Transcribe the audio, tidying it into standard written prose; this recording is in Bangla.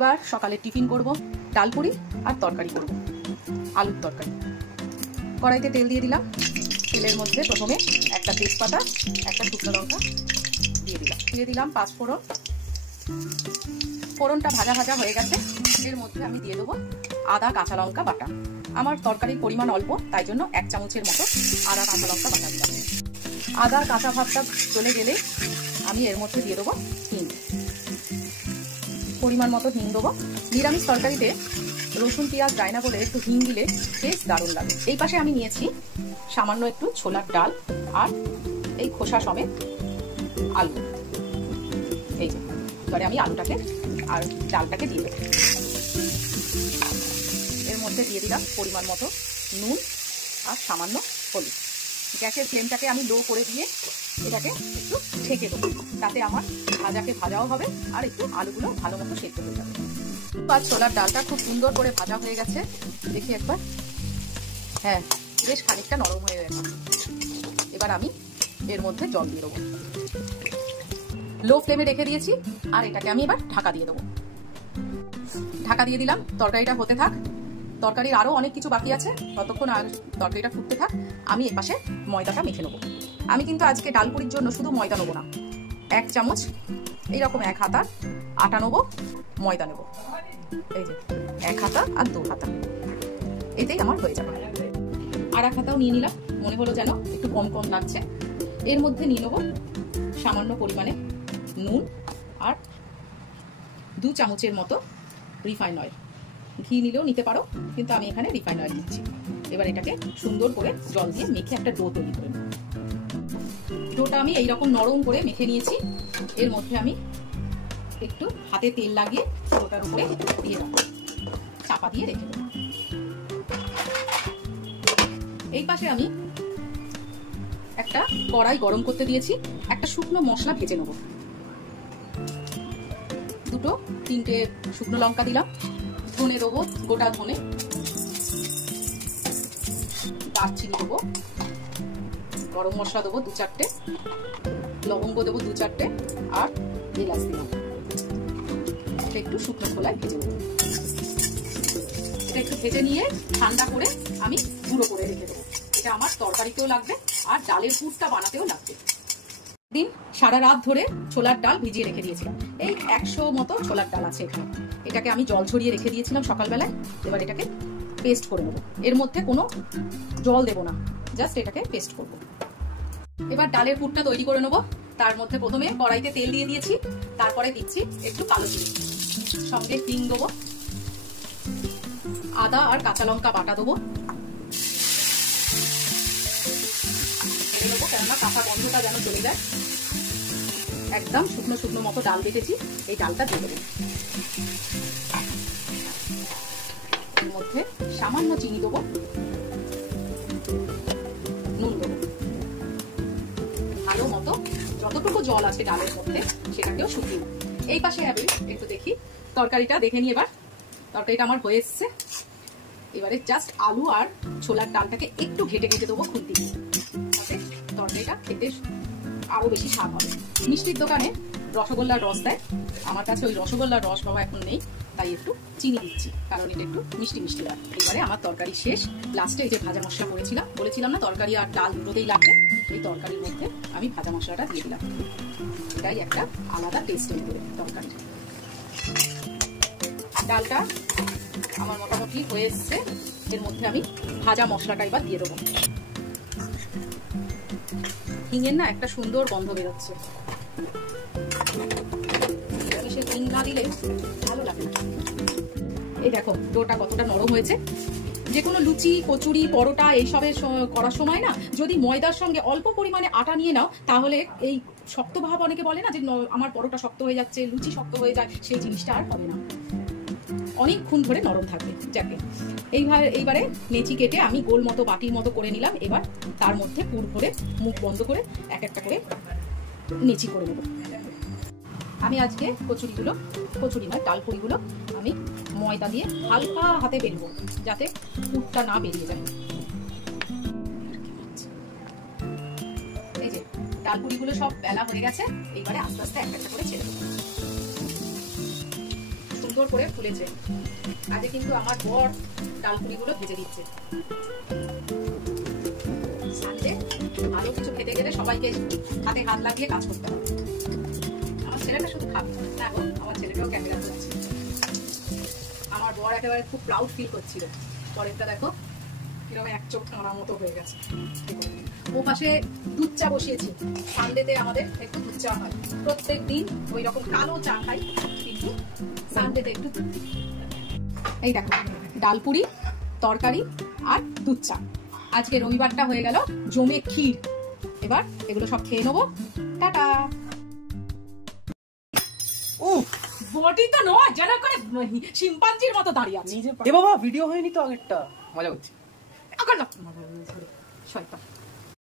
এবার সকালে টিফিন করব, ডালপুরি আর তরকারি করব, আলুর তরকারি। কড়াইতে তেল দিয়ে দিলাম। তেলের মধ্যে প্রথমে একটা তেজপাতা, একটা শুকনো লঙ্কা দিয়ে দিলাম 5 ফোড়ন। ফোড়নটা ভাজা ভাজা হয়ে গেছে। এর মধ্যে আমি দিয়ে দেবো আদা কাঁচা লঙ্কা বাটা। আমার তরকারির পরিমাণ অল্প, তাই জন্য 1 চামচের মতো আদা কাঁচা লঙ্কা বাটা দিলাম। আদা কাঁচা ভাবটা চলে গেলে আমি এর মধ্যে দিয়ে দেবো হিং, পরিমাণ মতো হিং দেবো। নিরামিষ তরকারিতে রসুন পেঁয়াজ যায় না বলে একটু হিং দিলে বেশ দারুণ লাগে। এই পাশে আমি নিয়েছি সামান্য একটু ছোলার ডাল আর এই খোসা সমেত আলু। এই যে এবারে আমি আলুটাকে আর ডালটাকে দিয়ে দেবো। এর মধ্যে দিয়ে দিলাম পরিমাণ মতো নুন আর সামান্য হলুদ। গ্যাসের ফ্লেমটাকে আমি লো করে দিয়ে এটাকে একটু ঢেকে দেবো, তাতে আমার ভাজাও হবে আর একটু আলুগুলো ভালো মতো সেদ্ধ হয়ে যাবে। আর ছোলার ডালটা খুব সুন্দর করে ভাজা হয়ে গেছে, দেখি একবার। হ্যাঁ, বেশ খানিকটা নরম হয়ে গেছে। এবার আমি এর মধ্যে জল দিয়ে দেবো। লো ফ্লেমে রেখে দিয়েছি আর এটাকে আমি এবার ঢাকা দিয়ে দেবো। ঢাকা দিয়ে দিলাম, তরকারিটা হতে থাক। তরকারির আরও অনেক কিছু বাকি আছে, ততক্ষণ আর তরকারিটা ফুটতে থাক। আমি এর পাশে ময়দাটা মেখে নেবো। আমি কিন্তু আজকে ডালপুরির জন্য শুধু ময়দা নেবো না, 1 চামচ এইরকম 1 হাতা আটা নেবো, ময়দা নেবো। এই যে 1 হাতা আর 2 হাতা, এতেই আমার হয়ে যাবে। আর 1 হাতাও নিয়ে নিলাম, মনে হলো যেন একটু কম কম লাগছে। এর মধ্যে নিয়ে নেবো সামান্য পরিমাণে নুন আর 2 চামচের মতো রিফাইন অয়েল। ঘি নিলেও নিতে পারো, কিন্তু আমি এখানে রিফাইন অয়েল দিচ্ছি। এবার এটাকে সুন্দর করে জল দিয়ে মেখে একটা ডো তৈরি করে নেব। ডোটা আমি এইরকম নরম করে মেখে নিয়েছি। এর মধ্যে আমি একটু হাতে তেল লাগিয়ে ডোটার উপরে দিয়ে দেবো, চাপা দিয়ে রেখে দেবো। এই পাশে আমি একটা কড়াই গরম করতে দিয়েছি, একটা শুকনো মশলা ভেজে নেব। 2-3টে শুকনো লঙ্কা দিলাম, ধনে দেবো গোটা ধনে, দারচিনি দেবো, গরম মশলা দেবো 2-4টে, লবঙ্গ দেবো 2-4টে আর এলাচ দেবো। এটা একটু শুকনো খোলায় ভেজে নেবো। এটা একটু ভেজে নিয়ে ঠান্ডা করে আমি গুঁড়ো করে রেখে দেবো। এটা আমার তরকারিতেও লাগবে আর ডালের পুরটা বানাতেও লাগবে। দিন সারা রাত ধরে ছোলার ডাল ভিজিয়ে রেখে দিয়েছিলাম। এই 100 মতো ছোলার ডাল আছে এখানে। এটাকে আমি জল ছড়িয়ে রেখে দিয়েছিলাম সকালবেলায়। এবার এটাকে পেস্ট করে নেবো। এর মধ্যে কোনো জল দেবো না, জাস্ট এটাকে পেস্ট করবো। এবার ডালের পুরটা তৈরি করে নেবো। তার মধ্যে প্রথমে কড়াইতে তেল দিয়ে দিয়েছি, তারপরে দিচ্ছি একটু কালো জিরে, সঙ্গে হিং দেবো, আদা আর কাঁচা লঙ্কা বাটা দেবো। কেননা কাঁচা গন্ধটা যেন চলে যায়। একদম শুকনো শুকনো মতো ডাল বেটেছি, এই ডালটা দিয়ে দেবো। এর মধ্যে সামান্য চিনি দেবো, নুন দেবো, ভালো মতো যতটুকু জল আছে ডালের মধ্যে সেটাকেও শুকিয়ে। এই পাশে আমি একটু দেখি তরকারিটা, দেখে নিই এবার। তরকারিটা আমার হয়ে এসছে। এবারে জাস্ট আলু আর ছোলার ডালটাকে একটু ঘেটে ঘেটে দেবো খুন্তি দিয়ে, তাতে তরকারিটা খেতে আরো বেশি স্বাদ হবে। মিষ্টির দোকানে রসগোল্লার রস দেয়, আমার কাছে ওই রসগোল্লার রস বাবা এখন নেই, তাই একটু চিনি দিচ্ছি, কারণ এটা একটু মিষ্টি মিষ্টি লাগে। এবারে আমার তরকারি শেষ। লাস্টে এই যে ভাজা মশলা বলেছিলাম না তরকারি আর ডাল দুটোতেই লাগবে, এই তরকারির মধ্যে আমি ভাজা মশলাটা দিয়ে দিলাম। এটাই একটা আলাদা টেস্ট তৈরি করে তরকারির। ডালটা আমার মোটামুটি হয়ে এসছে। এর মধ্যে আমি ভাজা মশলাটা এবার দিয়ে দেবো। হিঙের না একটা সুন্দর গন্ধ বেরোচ্ছে, সে হিং না দিলে ভালো লাগে না। এই দেখো ডোটা কতটা নরম হয়েছে। যে কোনো লুচি, কচুরি, পরোটা এইসবের করার সময় না যদি ময়দার সঙ্গে অল্প পরিমাণে আটা নিয়ে নাও, তাহলে এই শক্ত ভাব, অনেকে বলে না যে আমার পরোটা শক্ত হয়ে যাচ্ছে, লুচি শক্ত হয়ে যায়, সেই জিনিসটা আর হবে না, অনেকক্ষণ ধরে নরম থাকবে। যাকে এইবারে নেচি কেটে আমি গোল মতো বাটির মতো করে নিলাম। এবার তার মধ্যে পুর ভরে মুখ বন্ধ করে এক একটা করে নেচি করে নেব। আমি আজকে কচুরি নয় ডালপুরিগুলো আমি ময়দা দিয়ে হালকা হাতে বেলবো, যাতে পুরটা না বেরিয়ে যায়। এই যে ডালপুরিগুলো সব বেলা হয়ে গেছে, এইবারে আস্তে আস্তে একটা একটা করে ছেড়ে দেবো। সুন্দর করে ফুলেছে। আজকে কিন্তু আমার বর ডালপুরিগুলো ভেজে দিচ্ছে। সানডে ভালো কিছু খেতে গেলে সবাইকে হাতে হাত লাগিয়ে কাজ করতে হবে। আমার ছেলেটা শুধু খাবে না গো, আমার ছেলেটাও ক্যামেরা করছে। আমার বর একেবারে খুব প্রাউড ফিল করছিল। পরেরটা দেখো এরকম এক চোখ টানার মতো হয়ে গেছে। ও পাশে দুধ চা বসিয়েছি। সানডেতে আমাদের একটু দুধ চা হয়, প্রত্যেক দিন ওই রকম কালো চা খাই, কিন্তু সানডেতে একটু। এই দেখো ডালপুরি, তরকারি আর দুধ চা। আজকে রবিবারটা হয়ে গেল জমে ক্ষীর। এবার এগুলো সব খেয়ে নেবো। টাটা। বডি তো নয়, যেন করে শিম্পাঞ্জির মতো দাঁড়িয়ে আছে। এ বাবা ভিডিও হয়নি তো আগেরটা, মজা হচ্ছে। শয়তান।